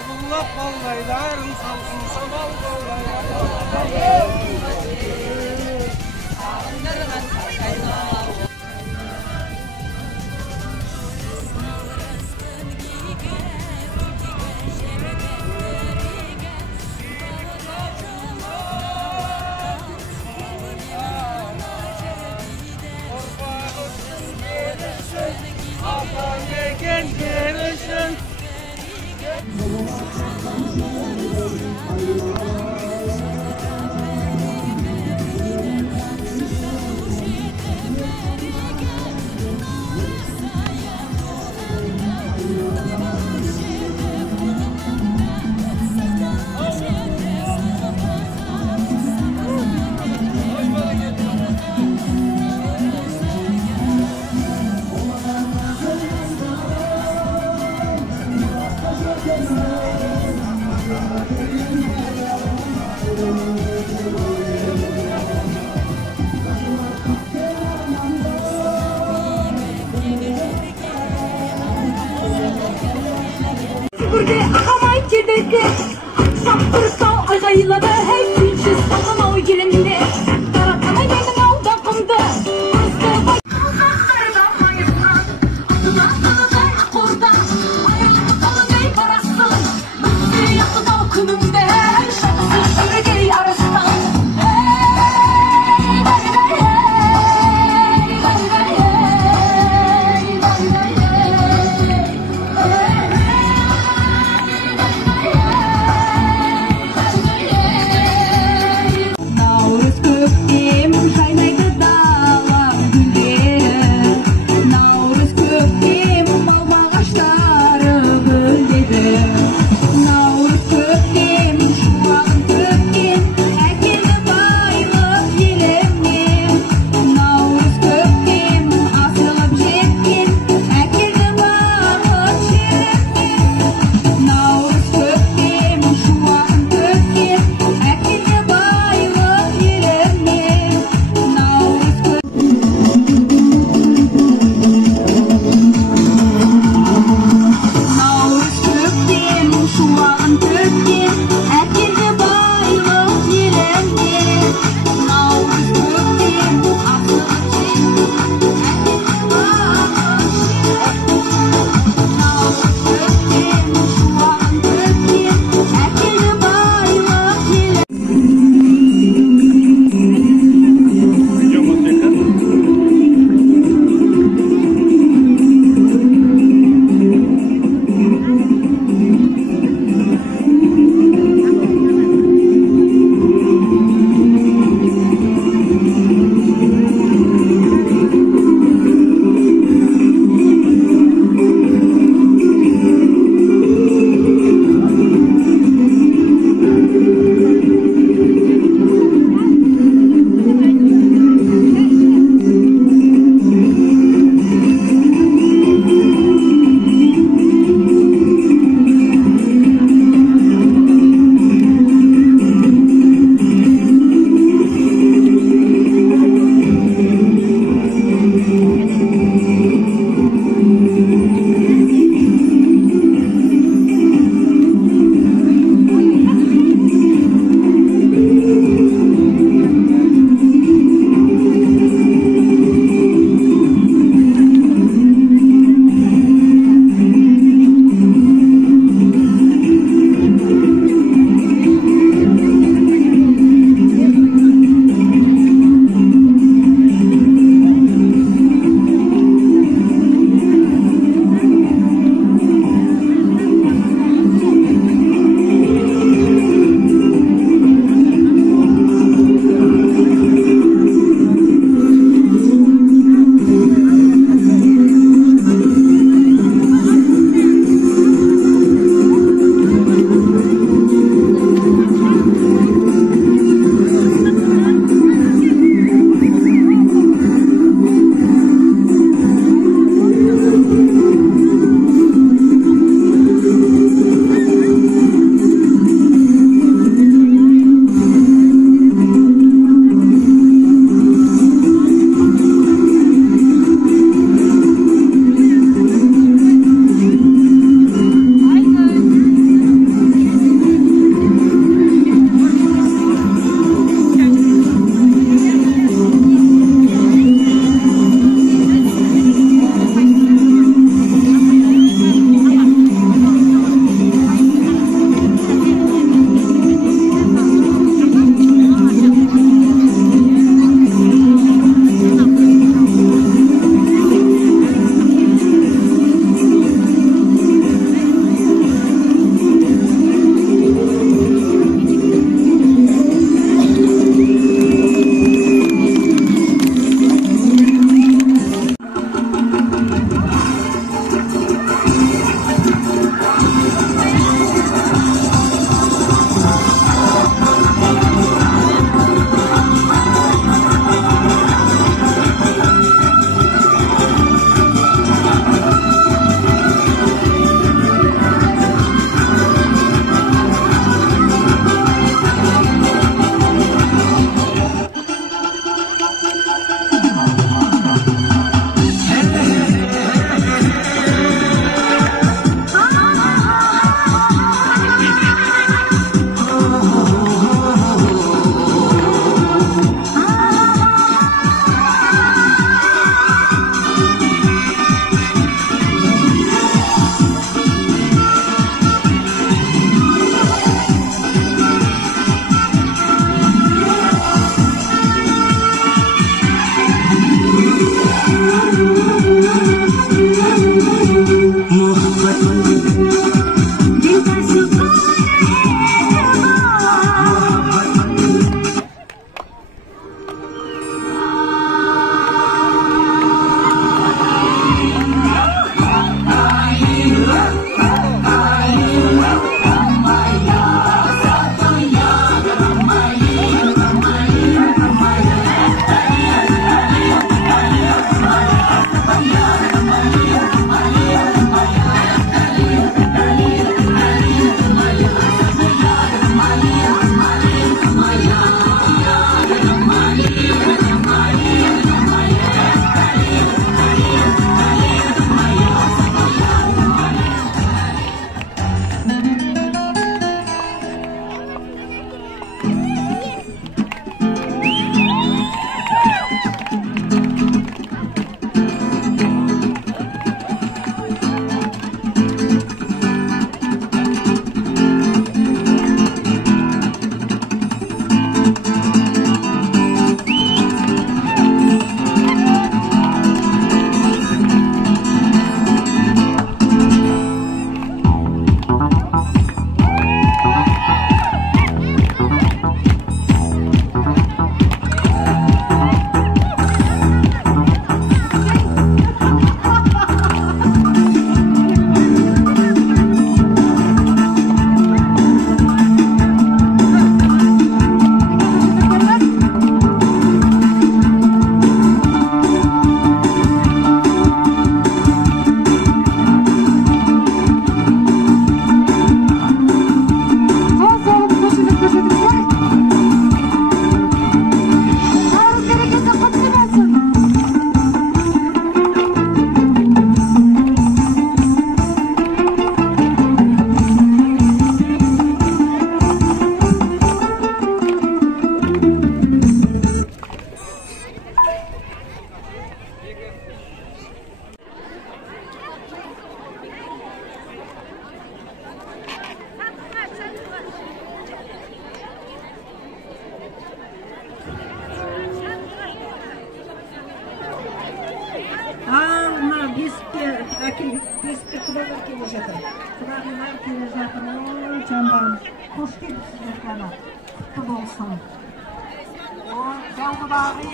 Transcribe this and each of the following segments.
Azullah ballaylarım salsın sabal ballaylarım. Burada akamay kedede Sapırsa ayğayladı Hey günçüz sakın o yerinde Darakana gelin al dakımda Uzaklardan mayıslan Adılar tanıday akorda Ayağını tanıday parasın Mısır yaptı da okunumda Şapsız şüregey arastan Hey day day hey Day day hey Day day hey келе жатыр. Құдағилар келе жатыр. Ой, жандарым, қош келіпсіздер ғана. Құтты болсын. Ой, Жалғыдағы,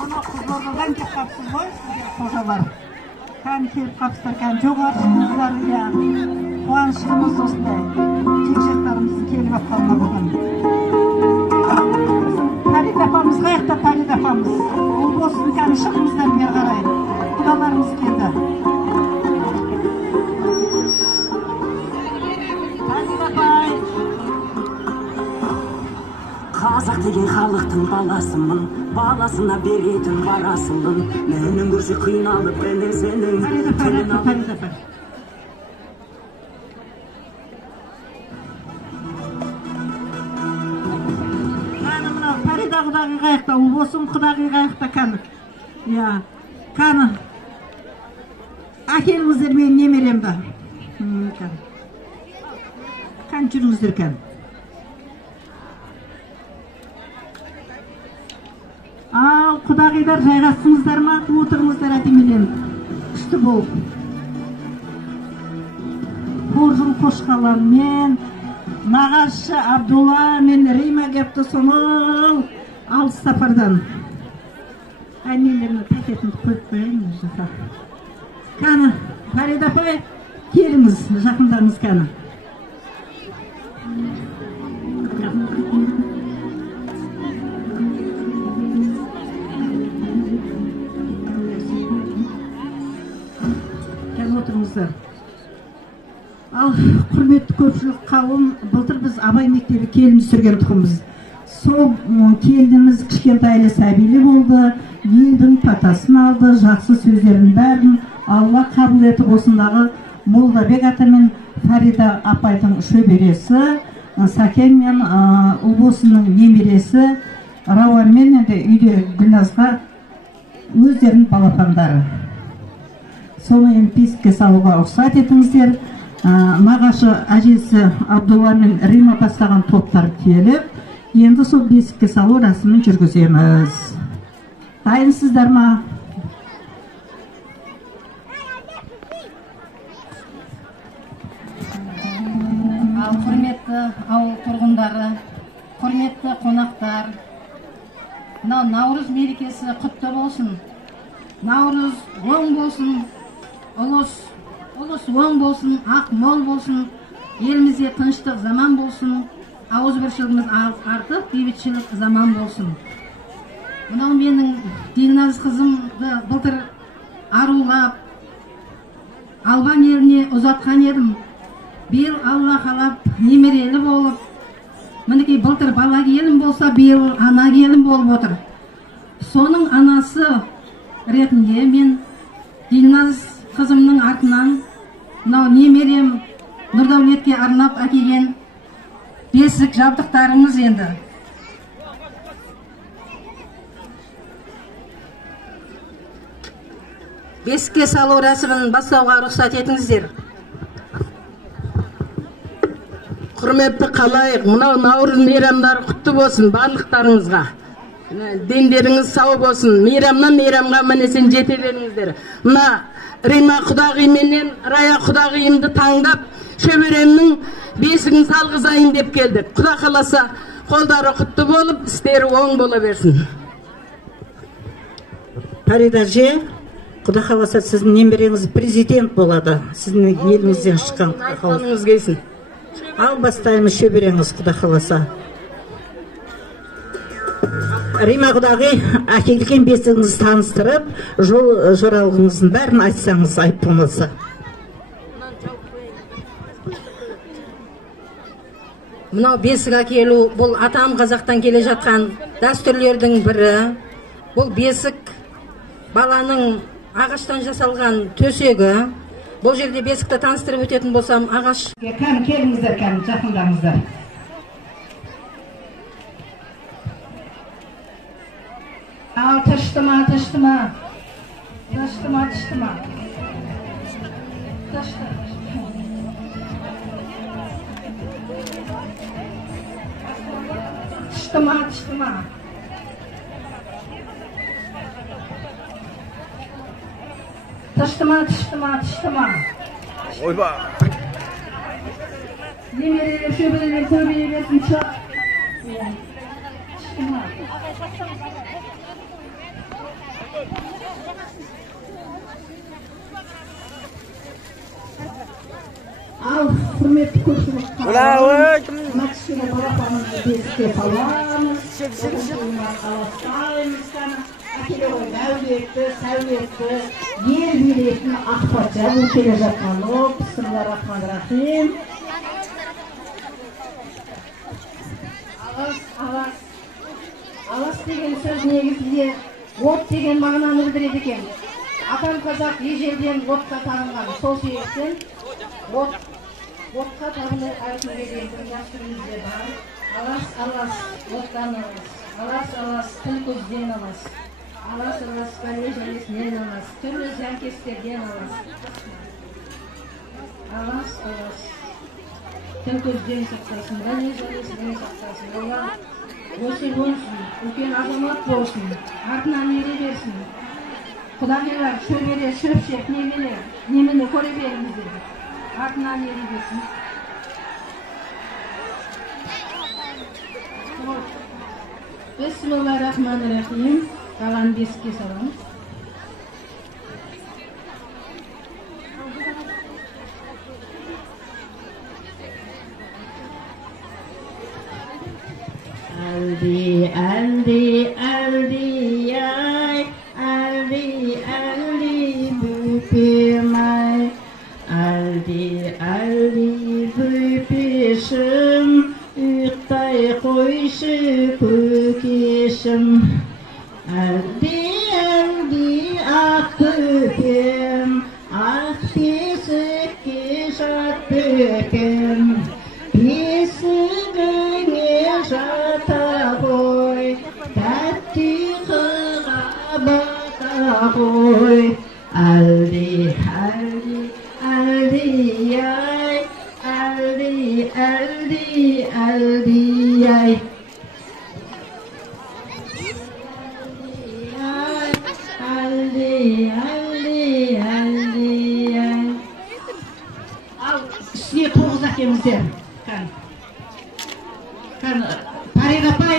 ана Қызылордадан келіп қапсыз ғой, сіздер қожалар. Кән келіп қапсыздар, кән жоғаршыңыздар, иә. Қуанышымыз осындай. Жекжаттарымыз келіп атқанына бүгін. Фарид апамыз қаяқта, Фарид апамыз? Ол болсын, кән шығыңыздар бері қарай. Құдаларымыз келді. Фарид апай. Қазақ деген халықтың баласымын, баласына беретін барасымын. Менің көрсе қиналып менің сенің. Фарид апай. Құдағи қаяқта, ол болсын құдағи қаяқта кәні. Кәні. Әкеліңіздер мен немеремді. Кәні жүріңіздер кәні. Ал құдағидар жайғастыңыздар ма? Отырыңыздар әдемелен. Күшті болып. Қоржын қошқалармен, Нағашы Абдулла мен Рима кепті соныл. Алыс сапардан. Әнелеріне пакетімді қойып қойайын жаққа. Кәні, Фарид апай, келіңіз, жақындарыңыз кәні. Кәні отырыңыздар. Ал, құрметті көпшілік қауым, былтыр біз Абай мектебі келін түсірген тұқымыз. Сол келдіміз кішкентайлы сәбилі болды, елдің патасын алды, жақсы сөздерін бәрін Алла қабыл етіп осындағы Молдабек ата мен Фарида апайдың шөбересі, Сәкен мен ұлбосының немересі, Рауан мен үйде Гүлназға өздерінің балапандары. Соны емписке салуға рұқсат етіңіздер. Нағашы әжесі Абдулла мен Рима бастаған топтар келіп, енді сол бесікке салу рәсімін жүргіземіз. Дайынсыздар ма? Ал құрметті ауыл тұрғындары, құрметті қонақтар, Наурыз мерекесі құтты болсын. Наурыз оң болсын, ұлыс оң болсын, ақ мол болсын, елімізде тыныштық заман болсын, ауызбіршілігіміз артып, бейбітшілік заман болсын. Мынау менің Дилназ қызымды былтыр арулап, Албан еліне ұзатқан едім. Биыл Алла қалап немерелі болып, мінекей былтыр бала келін болса, биыл ана келін болып отыр. Соның анасы ретінде мен Дилназ қызымның артынан мынау немерем Нұрдәулетке арнап әкелген бесік жабдықтарымыз енді. Бесікке салу рәсімін бастауға рұқсат етіңіздер. Құрметті қалайық, мынау Наурыз мейрамдары құтты болсын барлықтарыңызға. Дендеріңіз сау болсын. Мейрамнан мейрамға мінесен жете беріңіздер. Мына Рима құдағименен Рая құдағиымды таңдап, шөберемнің бесігін салғызайын деп келдік. Құда қаласа, қолдары құтты болып, істері оң бола берсін. Фарида же, құда қаласа сіздің немереңіз президент болады. Сіздің еліңізден шыққан қаласыңыз келсін. Ал бастаймыз шөбереңіз құда қаласа. Рима құдағи әкелген бесігіңізді таныстырып, жоралғыңыздың бәрін айтсаңыз айып болмаса. Мынау бесік әкелу, бұл атам қазақтан келе жатқан дәстүрлердің бірі. Бұл бесік баланың ағаштан жасалған төсегі. Бұл жерде бесікті таныстырып өтетін болсам, ағаш. Кән, келіңіздер, кән, жақындаңыздар. Ал, тыштыма. Тыштыма. ойбай. Немерелер, шөберелер көбейе берсін, шық. Ал, құрметті көпшілік қауым, мына кішкене балапанымызды бесікке саламыз, қаластаймыз, әкеле ғой дәулетті, сәулетті, ел билейтін Ақпатша бұл келе жатқан ол, бисмиллахир-рахманир-рахим. Алас деген сөз негізінде от деген мағынаны білдіреді екен. Атам қазақ ежелден отқа табынған, сол себептен отқа табыну айтуға деген дәстүрімізде бар. Алас, оттанамыз, алас, тіл көзден алас, алас, бәле жәлесінен алас, түрлі зәңкестерден алас. Алас, тіл көзден сақтасын, бәле жәлесінен сақтасын. Олар өсіп өнсін, үлкен азамат болсын, артынан ере берсін. Құдағилар, шөбере, шөпшек, немені көре беріңіздер. Артынан ере берсін. Бисмиллахир-рахманир-рахим. Қаланы бесікке саламыз. Әлди, бүпемай. Әлди, бүпешім, ұйықтай қойшы көкешім. Әлди, ақ көпем, ақ бесікке жат бөкем. Бесігіңе жата қой, тәтті қыға бата қой. Әлди, ай. Ал, үстіне тоғыз әкеміздер. Париға апай,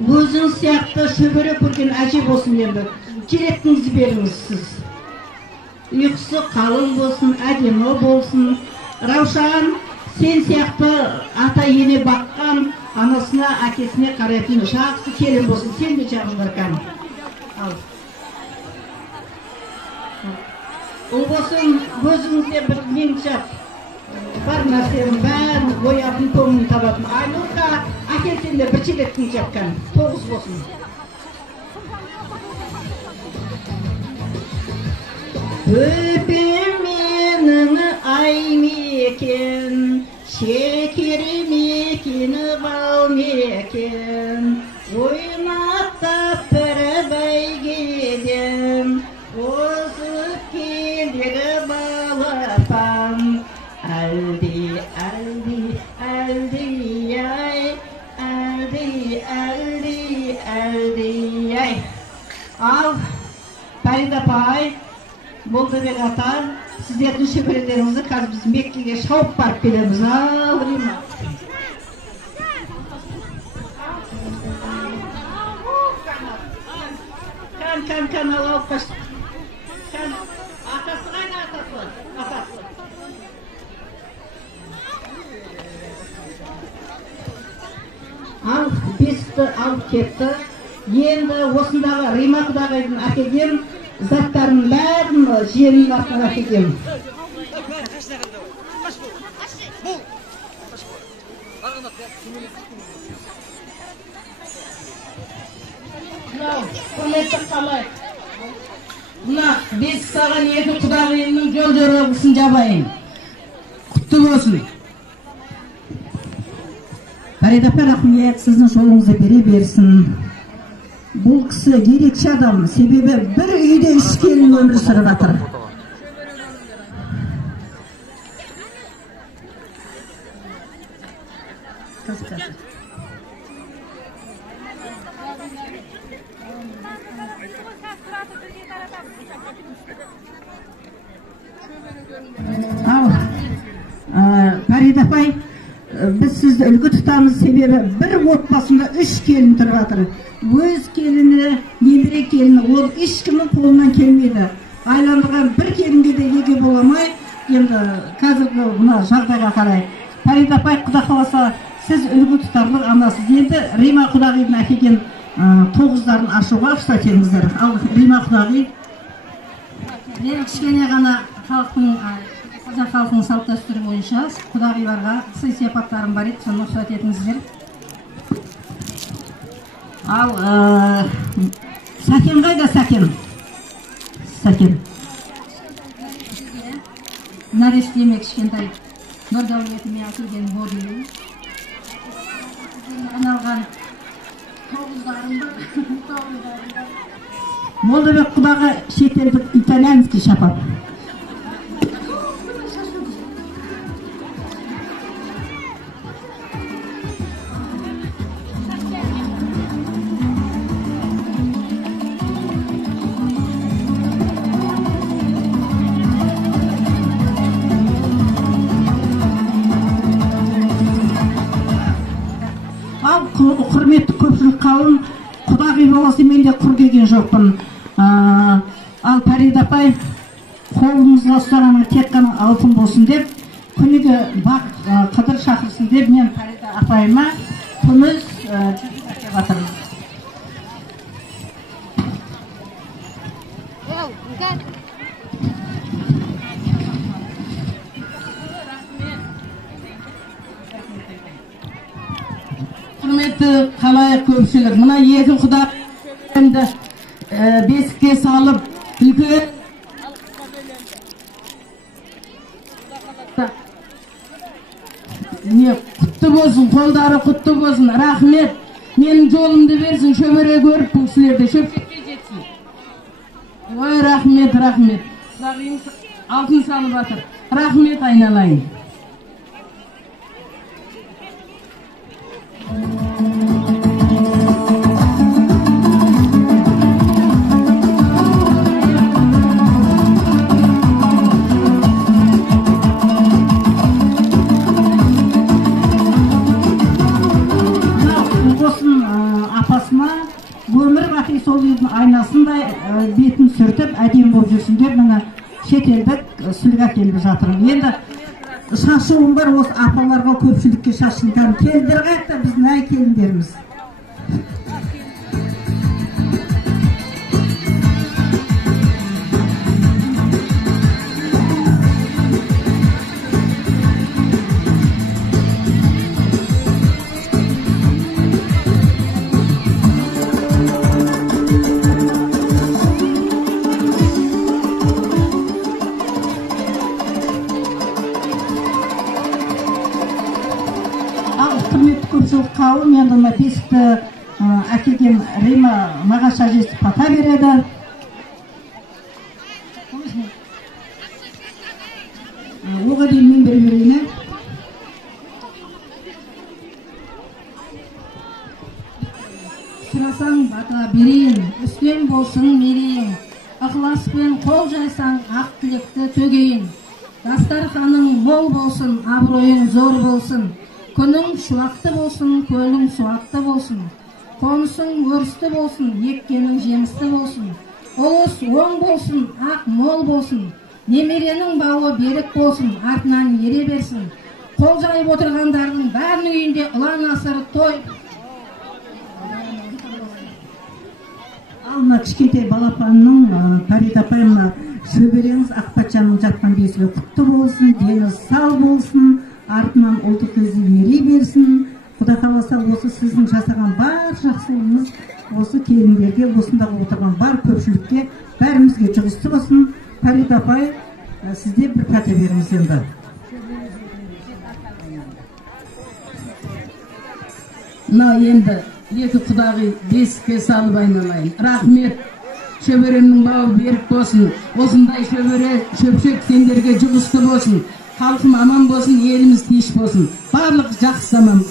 өзің сияқты шөбере көрген әже болсын енді. Келетіңізді беріңіз сіз. Ұйқысы қалың болсын, әдемі болсын. Раушан, сен сияқты ата ене баққан, анасына, әкесіне қарайтын жақсы келін болсын. Сен де жағын барқан. Ал. Ол болсын, өзіңізде бір меншат. Бар нәрсенің бәрін оятын, көңілін табатын. Айнұрға әкелсен де бір челеттің жапқан. 9 болсын. Өпем менің ай мекен, шекер мекен, бал мекен. Ойнақтап бір бәйгеден, озып келдегі балапан. Әлди, ай. Ал, Парида апай, Болдыбек ата, сіздердің шөберелеріңізді қазір біз Меккеге шауып барып келеміз. Ал, Рима. Кән, алып қашты. Атасы қайна атасы? Ал, бесікті алып кетті. Енді осындағы Рима құдағайдың әкелген заттарын бәрін жерінің артына әкелген. Құрметті қалай. Мына бес саған екі құдағайымның жол жорғасын жабайын. Құтты болсын. Парида апай, рахмет, сіздің жолыңызды бере берсін. Бұл кісі ерекше адам, себебі бір үйде 3 келін өмір сүріп жатыр. Ал, Фарида апай, біз сізді үлгі тұтамыз, себебі бір отбасында 3 келін тұрып жатыр. Өз келіні, немере келіні, ол ешкімнің қолынан келмейді. Айландырған бір келінге де еге боламай, енді қазіргі мына жағдайға қарай. Фарида апай, Құда қаласа, сіз үлгі тұтарлық анасыз. Енді Рима құдағидың әкелген тоғыздарын ашуға рұқсат етіңіздер. Ал Рима құдағи, мен кішкене ғана халықтың, қазақ халқының салт дәстүрі бойынша құдағиларға сый сипаттарым бар еді, соны рұқсат етіңіздер. Ал Сәкен қайда, Сәкен? Сәкен. Нәрестеме кішкентай Нұрдәулетіме әкелген бодылы. Аналған тоғыздарым бар. Молдабек құдағы шетелдік итальянский шапат. Құрметті көпшілік қауым, құдағи баласы мен де құр келген жоқпын. Ал Фарида апай, қолыңызға ұстағаны тек қана алтын болсын деп, күніге бақ қыдыр шақырсын деп, мен Фарида апайыма күміс әкеп жатырмын. Құрметті қалайық көпшілік, мына екі құдағиымды бесікке салып, үлкен құтты болсын, қолдары құтты болсын, рахмет. Менің жолымды берсін, шөбере көріп бұл кісілерді, шөпшекке жетсін. Ой, рахмет, рахмет. Құдағиым алтын салып жатыр. Рахмет айналайын. Сол үйдің айнасындай бетін сүртіп, әдем болып жүрсін деп, мына шетелдік сүлгі әкеліп жатырмын. Енді шашуым бар, осы апаларға көпшілікке шашылған келдір қайықта біздің әй келіндеріміз. Қауым енді мына бесікті әкелген Рима мағаш әжесі пата береді. Оға дейін мен берейін. Сұрасаң бата берейін, үстем болсын мерейін, ықыласпен қол жайсаң ақ тілекті төгейін. Дастарханың мол болсын, абыройың зор болсын. Күнің шуақты болсын, көлің суатты болсын. Қонысың өрісті болсын, еккенің жемісті болсын. Ұлыс оң болсын, ақ мол болсын. Немеренің бауы берік болсын, артынан ере берсін. Қол жайып отырғандардың бәрінің үйінде ұлан асыр той. Ал мына кішкентай балапанның Фарида апайымна шөбереңіз Ақпатжанның жатқан бесігі құтты болсын, дені сау болсын. Артынан ұлды көзі ере берсін. Құда қаласа осы сіздің жасаған бар жақсылығыңыз осы келіндерге, осындағы отырған бар көпшілікке, бәрімізге жұғысты болсын. Фарида апай, сізде бір пәте беріңіз енді. Мына енді екі құдағи бесікке салып айналайын. Рахмет. Шөберемнің бауы берік болсын. Осындай шөбере, шөпшек сендерге жұғысты болсын. Халқым аман болсын, еліміз тиіш болсын. Барлық жақсы заман.